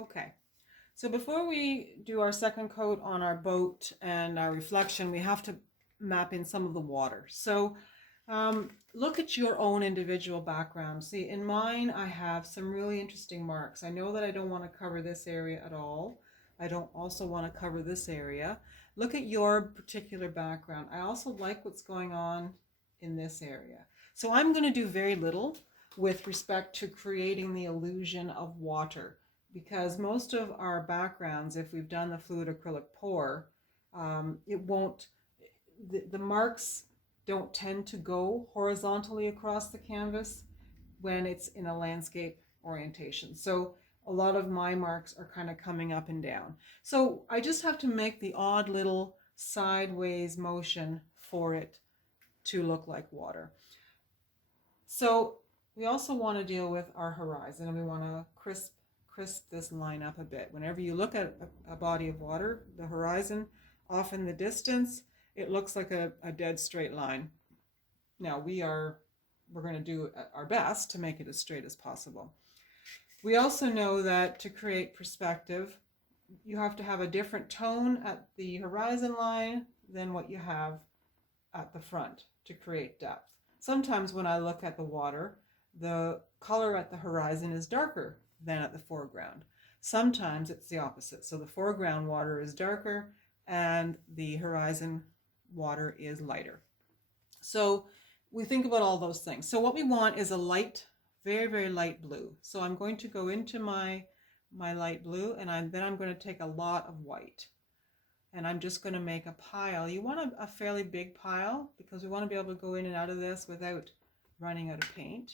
Okay, so before we do our second coat on our boat and our reflection, we have to map in some of the water. So look at your own individual background. See, in mine, I have some really interesting marks. I know that I don't want to cover this area at all. I don't also want to cover this area. Look at your particular background. I also like what's going on in this area. So I'm going to do very little with respect to creating the illusion of water, because most of our backgrounds, if we've done the fluid acrylic pour, it won't, the marks don't tend to go horizontally across the canvas when it's in a landscape orientation. So a lot of my marks are kind of coming up and down. So I just have to make the odd little sideways motion for it to look like water. So we also want to deal with our horizon, and we want to crisp this line up a bit. Whenever you look at a body of water, the horizon off in the distance, it looks like a dead straight line. Now we're going to do our best to make it as straight as possible. We also know that to create perspective, you have to have a different tone at the horizon line than what you have at the front to create depth. Sometimes when I look at the water, the color at the horizon is darker than at the foreground. Sometimes it's the opposite. So the foreground water is darker and the horizon water is lighter. So we think about all those things. So what we want is a light, very, very light blue. So I'm going to go into my light blue, and then I'm going to take a lot of white. And I'm just going to make a pile. You want a fairly big pile because we want to be able to go in and out of this without running out of paint.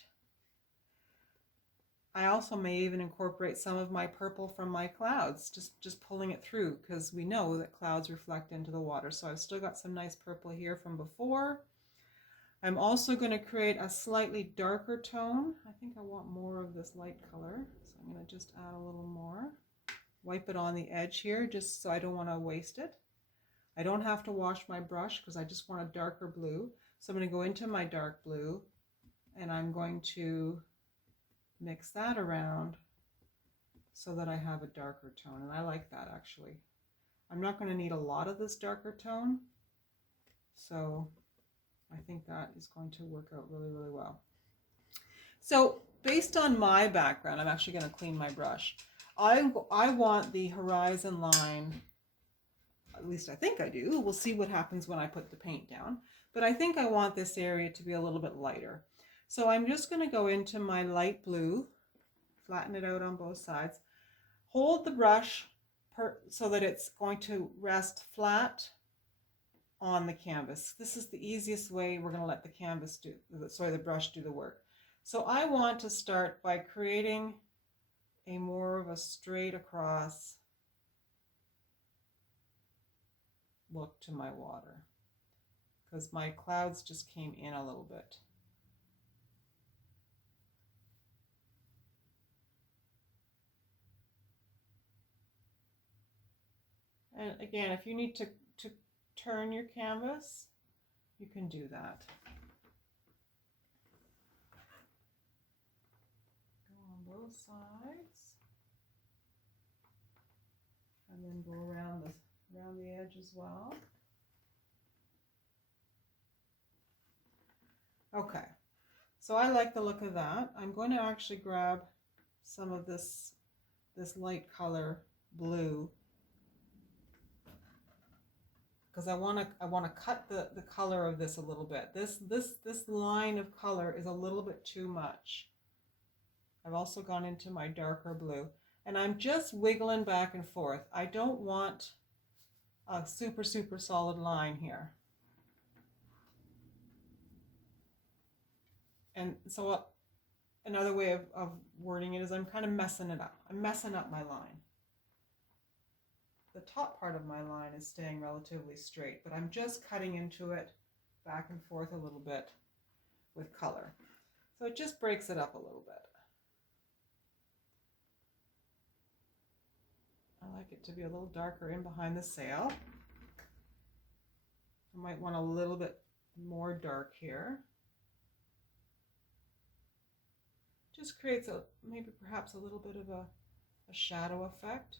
I also may even incorporate some of my purple from my clouds, just pulling it through, because we know that clouds reflect into the water. So I've still got some nice purple here from before. I'm also going to create a slightly darker tone. I think I want more of this light color, so I'm going to just add a little more. Wipe it on the edge here, just so I don't want to waste it. I don't have to wash my brush because I just want a darker blue. So I'm going to go into my dark blue, and I'm going to mix that around so that I have a darker tone, and I like that actually. I'm not going to need a lot of this darker tone, so I think that is going to work out really, really well. So based on my background, I'm actually going to clean my brush. I want the horizon line, at least I think I do. We'll see what happens when I put the paint down. But I think I want this area to be a little bit lighter. So I'm just going to go into my light blue, flatten it out on both sides, hold the brush so that it's going to rest flat on the canvas. This is the easiest way we're going to let the brush do the work. So I want to start by creating a more of a straight across look to my water, because my clouds just came in a little bit. And again, if you need to turn your canvas, you can do that. Go on both sides, and then go around the edge as well. Okay, so I like the look of that. I'm going to actually grab some of this light color blue, because I want to cut the color of this a little bit. This line of color is a little bit too much. I've also gone into my darker blue, and I'm just wiggling back and forth. I don't want a super solid line here. And so another way of wording it is I'm kind of messing it up. I'm messing up my line. The top part of my line is staying relatively straight, but I'm just cutting into it back and forth a little bit with color. So it just breaks it up a little bit. I like it to be a little darker in behind the sail. I might want a little bit more dark here. Just creates maybe perhaps a little bit of a a shadow effect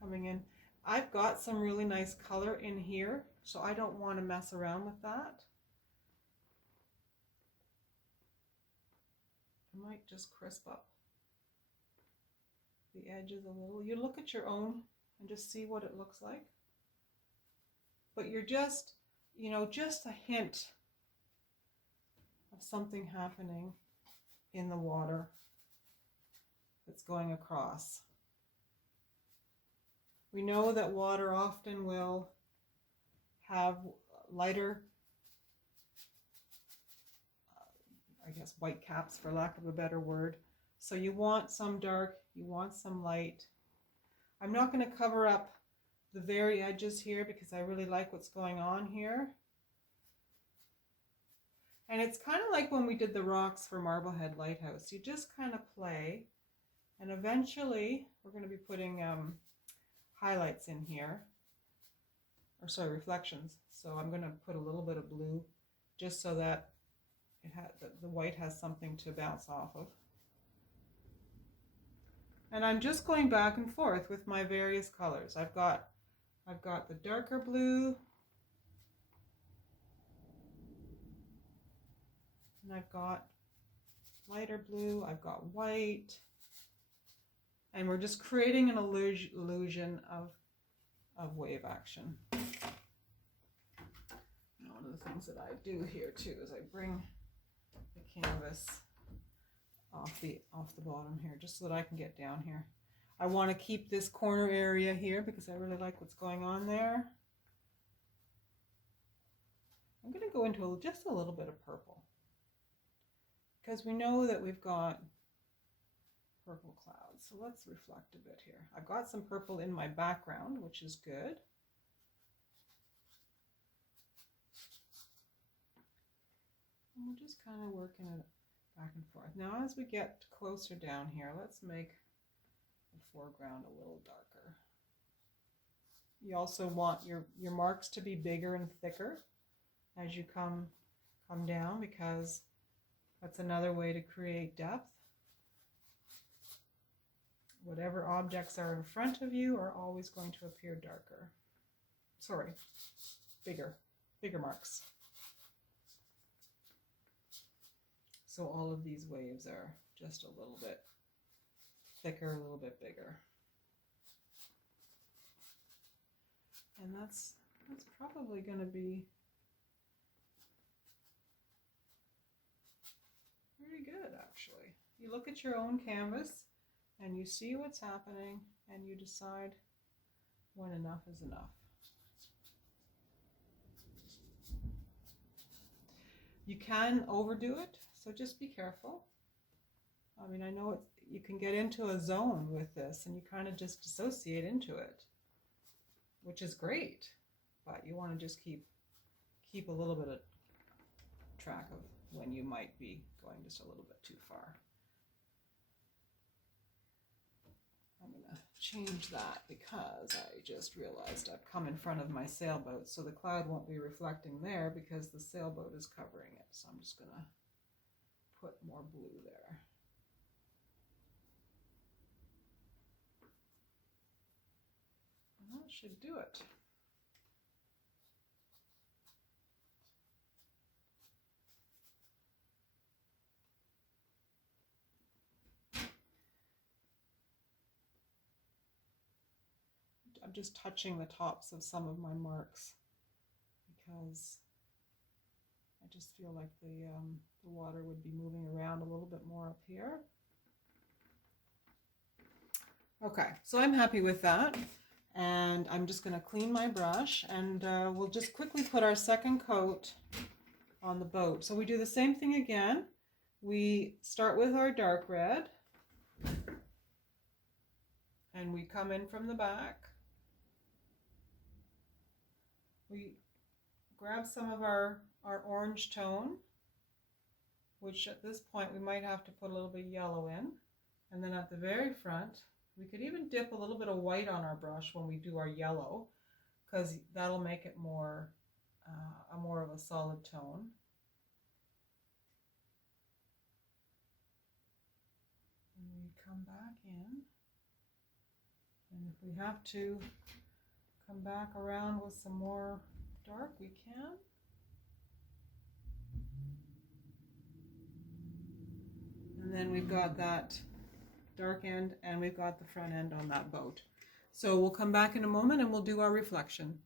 coming in. I've got some really nice color in here, so I don't want to mess around with that. I might just crisp up the edges a little. You look at your own and just see what it looks like. But you're just, you know, just a hint of something happening in the water that's going across. We know that water often will have lighter, I guess, white caps for lack of a better word. So you want some dark, you want some light. I'm not going to cover up the very edges here because I really like what's going on here. And it's kind of like when we did the rocks for Marblehead Lighthouse. You just kind of play, and eventually we're going to be putting highlights in here, or sorry, reflections. So I'm going to put a little bit of blue just so that the white has something to bounce off of. And I'm just going back and forth with my various colors. I've got the darker blue, and I've got lighter blue, I've got white, and we're just creating an illusion of wave action. And one of the things that I do here too is I bring the canvas off the bottom here just so that I can get down here. I want to keep this corner area here because I really like what's going on there. I'm going to go into just a little bit of purple because we know that we've got purple clouds. So let's reflect a bit here. I've got some purple in my background, which is good. And we're just kind of working it back and forth. Now as we get closer down here, let's make the foreground a little darker. You also want your marks to be bigger and thicker as you come down, because that's another way to create depth. Whatever objects are in front of you are always going to appear darker. Sorry, bigger marks. So all of these waves are just a little bit thicker, a little bit bigger. And that's probably going to be pretty good, actually. You look at your own canvas and you see what's happening and you decide when enough is enough. You can overdo it, so just be careful. I mean, I know you can get into a zone with this and you kind of just dissociate into it, which is great, but you want to just keep a little bit of track of when you might be going just a little bit too far. I'm going to change that because I just realized I've come in front of my sailboat, so the cloud won't be reflecting there because the sailboat is covering it. So I'm just going to put more blue there. And that should do it. I'm just touching the tops of some of my marks because I just feel like the water would be moving around a little bit more up here. Okay, so I'm happy with that, and I'm just going to clean my brush, and we'll just quickly put our second coat on the boat. So we do the same thing again. We start with our dark red, and we come in from the back. We grab some of our orange tone, which at this point we might have to put a little bit of yellow in. And then at the very front, we could even dip a little bit of white on our brush when we do our yellow, because that'll make it more of a solid tone. And we come back in And if we have to come back around with some more dark, we can. And then we've got that dark end and we've got the front end on that boat. So we'll come back in a moment and we'll do our reflection.